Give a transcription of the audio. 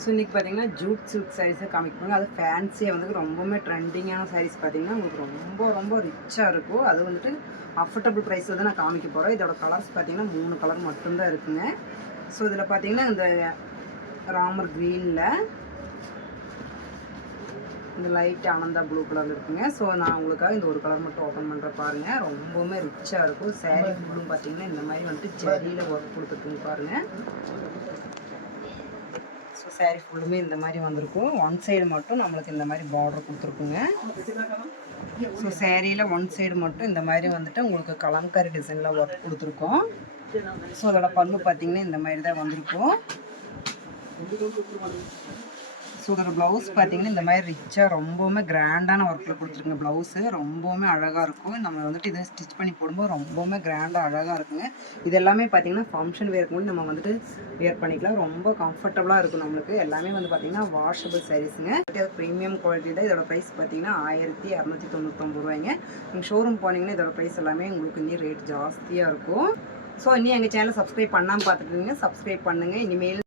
So இன்றைக்கி பார்த்தீங்கன்னா Jude silk சாரீஸை காமிக்கணும். அது ஃபேன்சியாக வந்து ரொம்பவுமே ட்ரெண்டிங்கான சாரீஸ் பார்த்தீங்கன்னா உங்களுக்கு ரொம்ப ரொம்ப ரிச்சாக இருக்கும். அது வந்துட்டு அஃபோர்டபுள் ப்ரைஸில் தான் நான் காமிக்க போகிறேன். இதோட கலர்ஸ் பார்த்தீங்கன்னா 3 கலர் மட்டும்தான் இருக்குங்க. ஸோ இதில் பார்த்தீங்கன்னா இந்த ராமர் க்ரீனில், இந்த லைட் ஆனந்தா ப்ளூ கலரில் இருக்குங்க. ஸோ நான் உங்களுக்காக இந்த ஒரு கலர் மட்டும் ஓப்பன் பண்ணுற பாருங்கள். ரொம்பவுமே ரிச்சாக இருக்கும். சாரீ ஃபுல்லும் பார்த்தீங்கன்னா இந்த மாதிரி வந்துட்டு ஜரியில் ஒர்க் கொடுத்துருக்குங்க பாருங்கள். ஸோ சாரீ ஃபுல்லுமே இந்த மாதிரி வந்திருக்கும். ஒன் சைடு மட்டும் நம்மளுக்கு இந்த மாதிரி பார்டர் கொடுத்துருக்குங்க. ஸோ சாரியில் ஒன் சைடு மட்டும் இந்த மாதிரி வந்துட்டு உங்களுக்கு கலம்காரி டிசைனில் ஒர்க் கொடுத்துருக்கோம். ஸோ அதோட பல்லு பார்த்தீங்கன்னா இந்த மாதிரி தான் வந்திருக்கும். ஸோ அதோட ப்ளவுஸ் பார்த்தீங்கன்னா இந்த மாதிரி ரிச்சாக ரொம்பவுமே கிராண்டான ஒர்க்கில் கொடுத்துருங்க. ப்ளவுஸு ரொம்பவுமே அழகாக இருக்கும். நம்ம வந்துட்டு இதை ஸ்டிச் பண்ணி போடும்போது ரொம்பவுமே கிராண்டாக அழகாக இருக்குங்க. இது எல்லாமே பார்த்தீங்கன்னா ஃபங்க்ஷன் வேர்க்கு கூட நம்ம வந்துட்டு வேர் பண்ணிக்கலாம். ரொம்ப கம்ஃபர்டபுளாக இருக்கும் நம்மளுக்கு. எல்லாமே வந்து பார்த்தீங்கன்னா வாஷபிள் சாரீஸுங்க. ப்ரீமியம் குவாலிட்டியில் இதோட ப்ரைஸ் பார்த்தீங்கன்னா 1299 ரூபாய்ங்க. நீங்கள் ஷோரூம் போனீங்கன்னா இதோட ப்ரைஸ் எல்லாமே உங்களுக்கு இன்னும் ரேட் ஜாஸ்தியாக இருக்கும். ஸோ இன்னும் எங்கள் சேனலை சப்ஸ்கிரைப் பண்ணாமல் பார்த்துட்டு சப்ஸ்கிரைப் பண்ணுங்கள். இனிமேல்